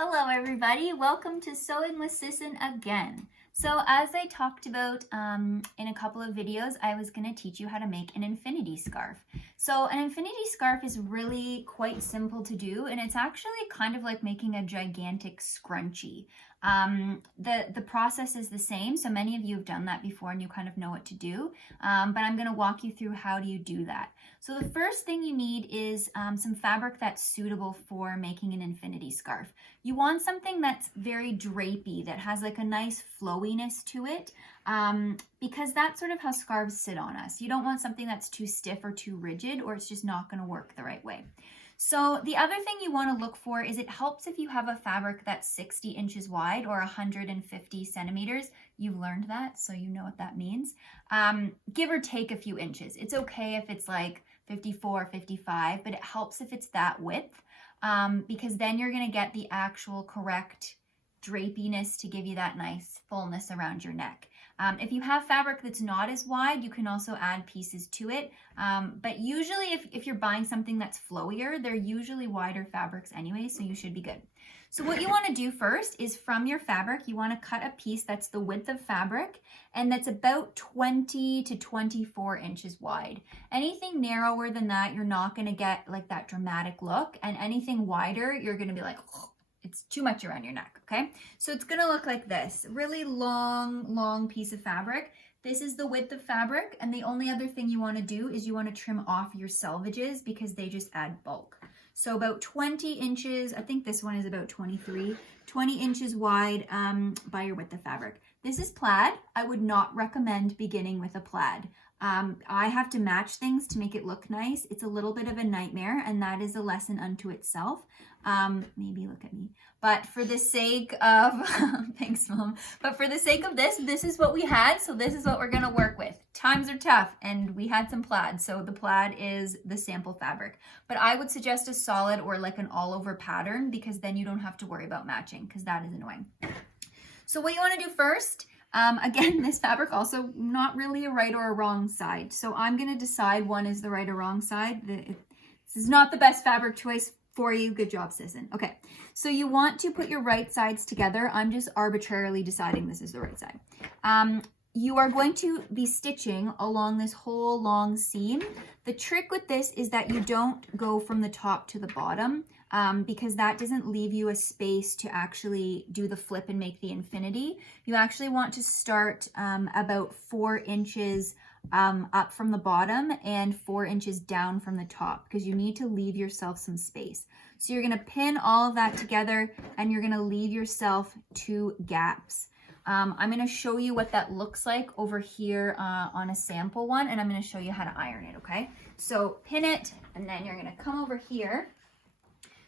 Hello everybody, welcome to Sewing with Sisson again. So as I talked about in a couple of videos, I was going to teach you how to make an infinity scarf. So an infinity scarf is really quite simple to do, and it's actually kind of like making a gigantic scrunchie. The process is the same, so many of you have done that before and you kind of know what to do, but I'm going to walk you through how do you do that. So the first thing you need is some fabric that's suitable for making an infinity scarf. You want something that's very drapey, that has like a nice flowiness to it, because that's sort of how scarves sit on us. You don't want something that's too stiff or too rigid, or it's just not going to work the right way. So the other thing you want to look for is it helps if you have a fabric that's 60 inches wide or 150 centimeters. You've learned that, so you know what that means. Give or take a few inches. It's okay if it's like 54, 55, but it helps if it's that width, because then you're going to get the actual correct drapiness to give you that nice fullness around your neck. If you have fabric that's not as wide, you can also add pieces to it. But usually if you're buying something that's flowier, they're usually wider fabrics anyway, so you should be good. So what you want to do first is from your fabric, you want to cut a piece that's the width of fabric and that's about 20 to 24 inches wide. Anything narrower than that, you're not going to get like that dramatic look, and anything wider, you're going to be like, oh, it's too much around your neck, okay? So it's gonna look like this, really long piece of fabric. This is the width of fabric, and the only other thing you wanna do is you wanna trim off your selvages because they just add bulk. So about 20 inches, I think this one is about 23, 20 inches wide by your width of fabric. This is plaid. I would not recommend beginning with a plaid. I have to match things to make it look nice. It's a little bit of a nightmare, and that is a lesson unto itself. Maybe look at me. But for the sake of, thanks Mom, but for the sake of this is what we had, so this is what we're gonna work with. Times are tough, and we had some plaid, so the plaid is the sample fabric. But I would suggest a solid or like an all-over pattern, because then you don't have to worry about matching, because that is annoying. So what you wanna do first, again, this fabric also not really a right or a wrong side. So I'm going to decide one is the right or wrong side. This is not the best fabric choice for you. Good job, Sisson. Okay, so you want to put your right sides together. I'm just arbitrarily deciding this is the right side. You are going to be stitching along this whole long seam. The trick with this is that you don't go from the top to the bottom, because that doesn't leave you a space to actually do the flip and make the infinity. You actually want to start about 4 inches up from the bottom and 4 inches down from the top, because you need to leave yourself some space. So you're going to pin all of that together, and you're going to leave yourself 2 gaps. I'm going to show you what that looks like over here on a sample one, and I'm going to show you how to iron it, okay? So pin it, and then you're going to come over here.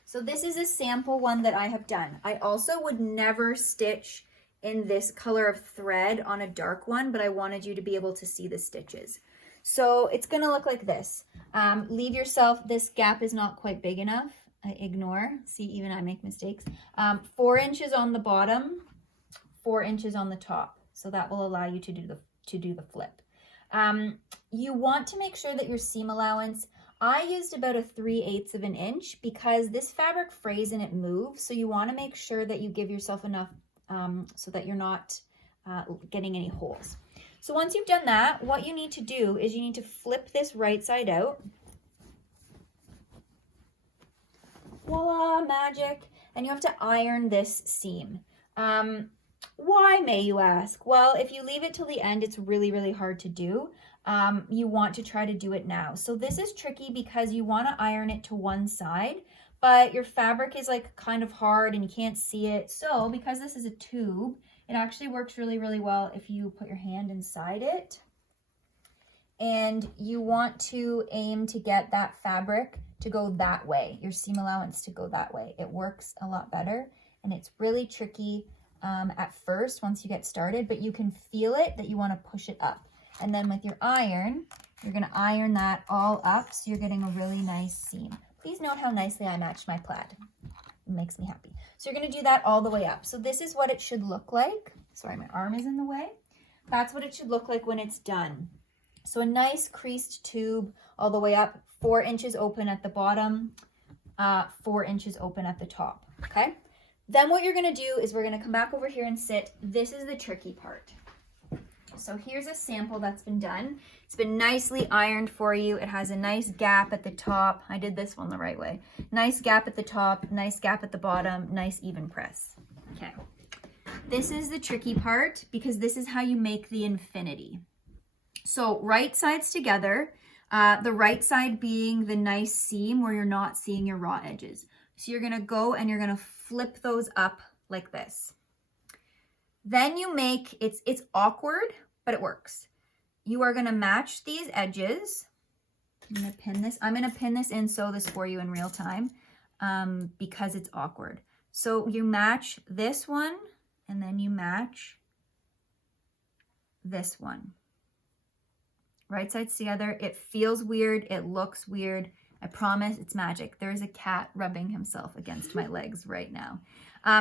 So this is a sample one that I have done. I also would never stitch in this color of thread on a dark one, but I wanted you to be able to see the stitches. So it's going to look like this. Leave yourself, this gap is not quite big enough. I ignore, see, even I make mistakes. 4 inches on the bottom, 4 inches on the top. So that will allow you to do the flip. You want to make sure that your seam allowance, I used about a 3/8 of an inch, because this fabric frays and it moves. So you want to make sure that you give yourself enough so that you're not getting any holes. So once you've done that, what you need to do is you need to flip this right side out. Voila, magic. And you have to iron this seam. Why, may you ask? Well, if you leave it till the end, it's really hard to do. You want to try to do it now. So this is tricky because you want to iron it to one side, but your fabric is like kind of hard and you can't see it. So because this is a tube, it actually works really well if you put your hand inside it. And you want to aim to get that fabric to go that way, your seam allowance to go that way. It works a lot better, and it's really tricky at first once you get started, but you can feel it that you want to push it up. And then with your iron, you're going to iron that all up so you're getting a really nice seam. Please note how nicely I matched my plaid. It makes me happy. So you're going to do that all the way up. So this is what it should look like. Sorry, my arm is in the way. That's what it should look like when it's done. So a nice creased tube all the way up, 4 inches open at the bottom, 4 inches open at the top, okay? Then what you're gonna do is we're gonna come back over here and sit. This is the tricky part. So here's a sample that's been done. It's been nicely ironed for you. It has a nice gap at the top. I did this one the right way. Nice gap at the top, nice gap at the bottom, nice even press. Okay. This is the tricky part because this is how you make the infinity. So right sides together, the right side being the nice seam where you're not seeing your raw edges. So you're gonna go and you're gonna flip those up like this. Then you make, it's awkward, but it works. You are gonna match these edges. I'm gonna pin this and sew this for you in real time because it's awkward. So you match this one and then you match this one. Right sides together. It feels weird. It looks weird. I promise it's magic. There's a cat rubbing himself against my legs right now.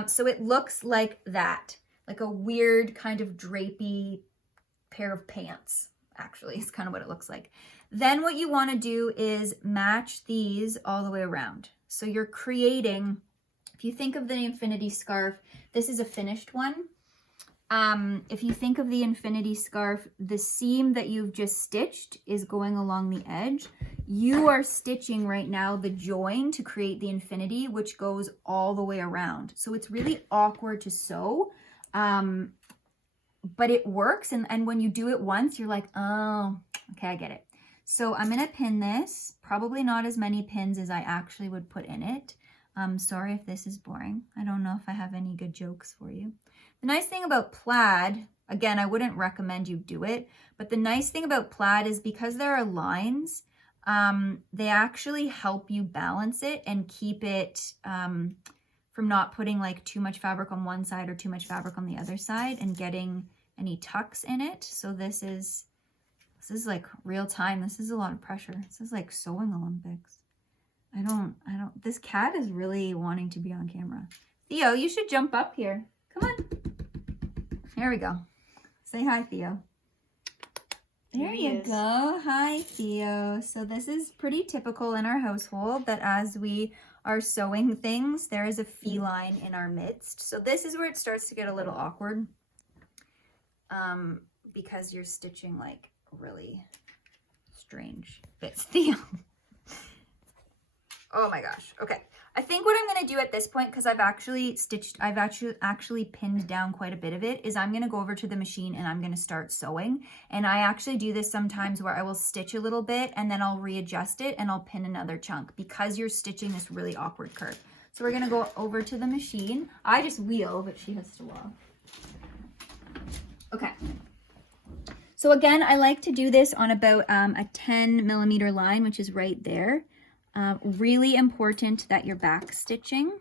So it looks like that, like a weird kind of drapey pair of pants, actually, is kind of what it looks like. Then what you want to do is match these all the way around. So you're creating, if you think of the infinity scarf, this is a finished one. If you think of the infinity scarf, the seam that you've just stitched is going along the edge. You are stitching right now the join to create the infinity, which goes all the way around. So it's really awkward to sew, but it works. And when you do it once, you're like, oh, okay, I get it. So I'm going to pin this, probably not as many pins as I actually would put in it. Sorry if this is boring. I don't know if I have any good jokes for you. The nice thing about plaid, again, I wouldn't recommend you do it, but the nice thing about plaid is because there are lines, they actually help you balance it and keep it from not putting like too much fabric on one side or too much fabric on the other side and getting any tucks in it. So this is like real time. This is a lot of pressure. This is like sewing Olympics. This cat is really wanting to be on camera. Theo, you should jump up here. Come on. Here we go. Say hi, Theo. There you go. Hi, Theo. So this is pretty typical in our household that as we are sewing things, there is a feline in our midst. So this is where it starts to get a little awkward because you're stitching like really strange bits. Theo. Oh my gosh. Okay. I think what I'm going to do at this point, because I've actually pinned down quite a bit of it, is I'm going to go over to the machine and I'm going to start sewing. And I actually do this sometimes where I will stitch a little bit and then I'll readjust it and I'll pin another chunk because you're stitching this really awkward curve. So we're going to go over to the machine. I just wheel, but she has to walk. Okay. So again, I like to do this on about a 10 millimeter line, which is right there. Really important that you're back stitching.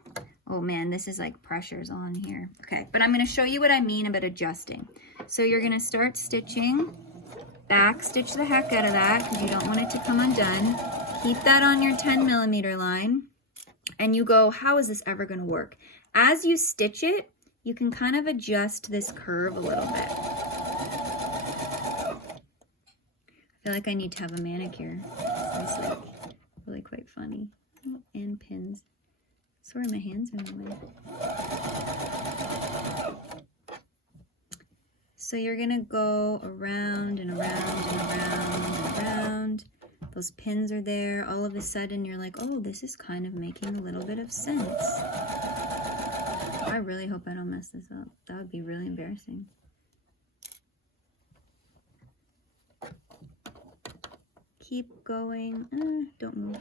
Oh man, this is like pressures on here. Okay, but I'm going to show you what I mean about adjusting. So you're going to start stitching, back stitch the heck out of that because you don't want it to come undone. Keep that on your 10 millimeter line and you go, how is this ever going to work? As you stitch it, you can kind of adjust this curve a little bit. I feel like I need to have a manicure. It's like really quite funny. Oh, and pins. Sorry, my hands are in the way. So you're gonna go around and around and around and around. Those pins are there. All of a sudden you're like, oh, this is kind of making a little bit of sense. I really hope I don't mess this up. That would be really embarrassing. Keep going. Don't move.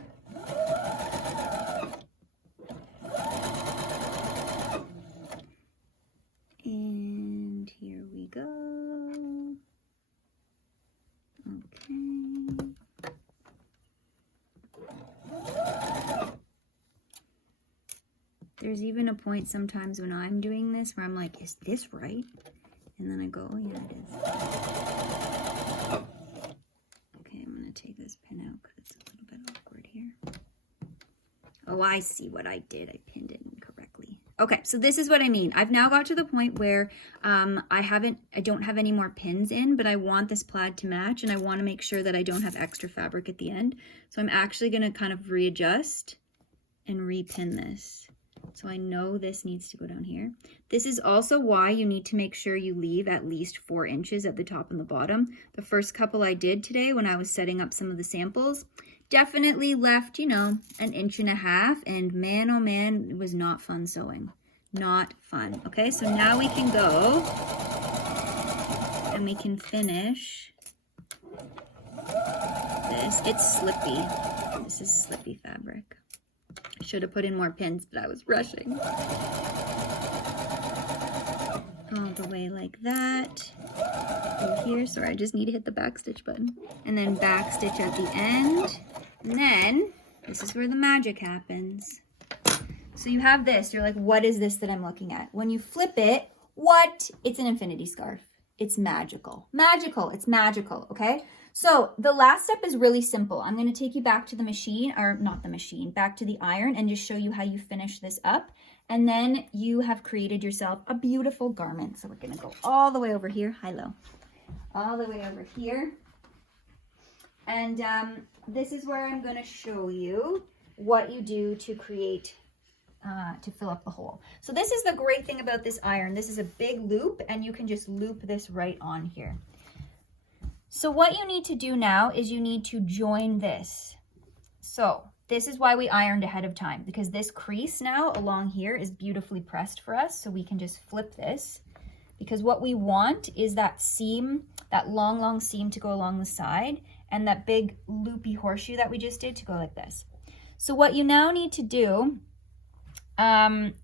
And here we go. Okay. There's even a point sometimes when I'm doing this where I'm like, is this right? And then I go, oh yeah, it is. Take this pin out because it's a little bit awkward here. Oh, I see what I did. I pinned it incorrectly. Okay, so this is what I mean. I've now got to the point where I don't have any more pins in, but I want this plaid to match and I want to make sure that I don't have extra fabric at the end. So I'm actually going to kind of readjust and repin this. So I know this needs to go down here. This is also why you need to make sure you leave at least 4 inches at the top and the bottom. The first couple I did today when I was setting up some of the samples, definitely left, you know, 1.5 inches, and man, oh man, it was not fun sewing. Not fun. Okay, so now we can go and we can finish this. It's slippy. This is slippy fabric. I should have put in more pins, but I was rushing. All the way like that. Over here, sorry, I just need to hit the back stitch button. And then back stitch at the end. And then, this is where the magic happens. So you have this, you're like, what is this that I'm looking at? When you flip it, what? It's an infinity scarf. It's magical. Magical, it's magical, okay? So the last step is really simple. I'm gonna take you back to the machine, or not the machine, back to the iron and just show you how you finish this up. And then you have created yourself a beautiful garment. So we're gonna go all the way over here, high-low, all the way over here. And this is where I'm gonna show you what you do to create, to fill up the hole. So this is the great thing about this iron. This is a big loop and you can just loop this right on here. So what you need to do now is you need to join this. So this is why we ironed ahead of time, because this crease now along here is beautifully pressed for us. So we can just flip this, because what we want is that seam, that long seam to go along the side, and that big loopy horseshoe that we just did to go like this. So what you now need to do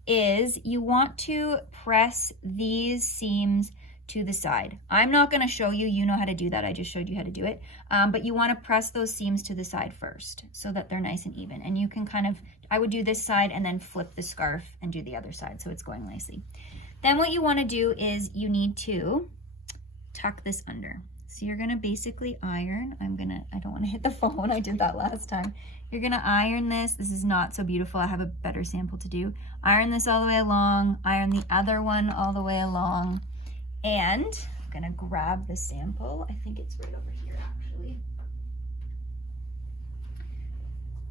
is you want to press these seams to the side. I'm not going to show you, you know how to do that. I just showed you how to do it. But you want to press those seams to the side first so that they're nice and even. And you can kind of, I would do this side and then flip the scarf and do the other side so it's going nicely. Then what you want to do is you need to tuck this under. So you're going to basically iron. I don't want to hit the phone. I did that last time. You're going to iron this. This is not so beautiful. I have a better sample to do. Iron this all the way along. Iron the other one all the way along. And I'm going to grab the sample. I think it's right over here, actually.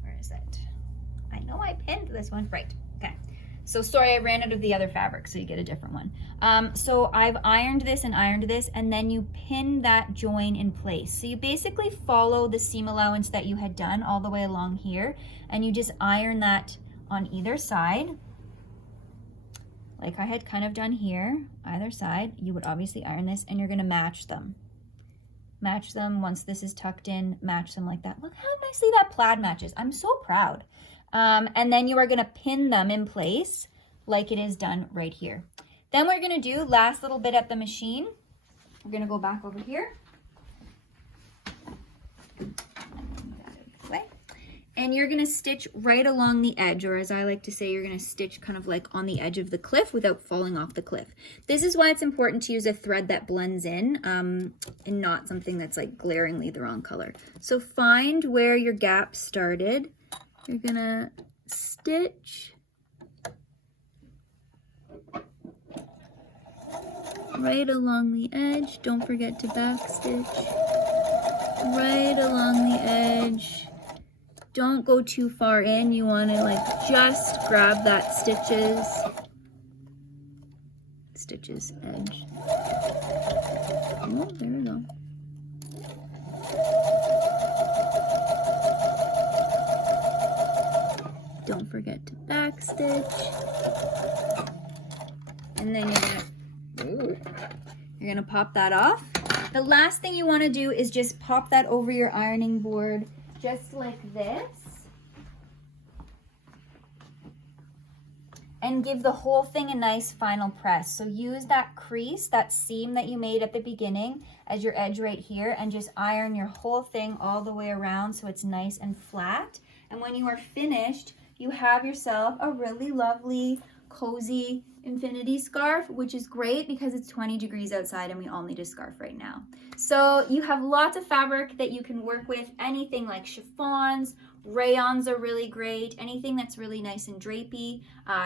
Where is it? I know I pinned this one. Right. Okay. So sorry, I ran out of the other fabric, so you get a different one. So I've ironed this, and then you pin that join in place. So you basically follow the seam allowance that you had done all the way along here, and you just iron that on either side. Like I had kind of done here, either side. You would obviously iron this, and you're gonna match them. Match them once this is tucked in, match them like that. Look how nicely that plaid matches. I'm so proud. And then you are gonna pin them in place like it is done right here. Then we're gonna do last little bit at the machine. We're gonna go back over here. And you're gonna stitch right along the edge, or as I like to say, you're gonna stitch kind of like on the edge of the cliff without falling off the cliff. This is why it's important to use a thread that blends in and not something that's like glaringly the wrong color. So find where your gap started. You're gonna stitch right along the edge. Don't forget to back stitch right along the edge. Don't go too far in. You want to like just grab that stitches edge. Oh, there we go. Don't forget to back stitch. And then you're gonna pop that off. The last thing you want to do is just pop that over your ironing board just like this. And give the whole thing a nice final press. So use that crease, that seam that you made at the beginning as your edge right here, and just iron your whole thing all the way around so it's nice and flat. And when you are finished, you have yourself a really lovely, cozy infinity scarf, which is great because it's 20 degrees outside and we all need a scarf right now. So you have lots of fabric that you can work with, anything like chiffons, rayons are really great, anything that's really nice and drapey.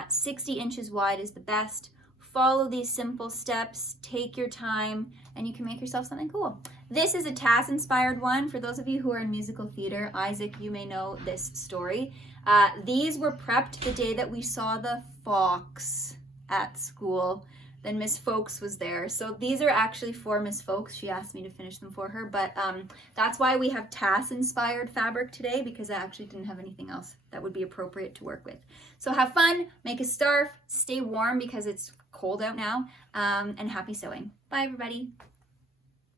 60 inches wide is the best. Follow these simple steps, take your time, and you can make yourself something cool. This is a TAS inspired one. For those of you who are in musical theater, Isaac, you may know this story. These were prepped the day that we saw the Fox at school. Then Miss Folks was there. So these are actually for Miss Folks. She asked me to finish them for her, but that's why we have TAS inspired fabric today, because I actually didn't have anything else that would be appropriate to work with. So have fun, make a scarf, stay warm because it's cold out now, and happy sewing. Bye everybody.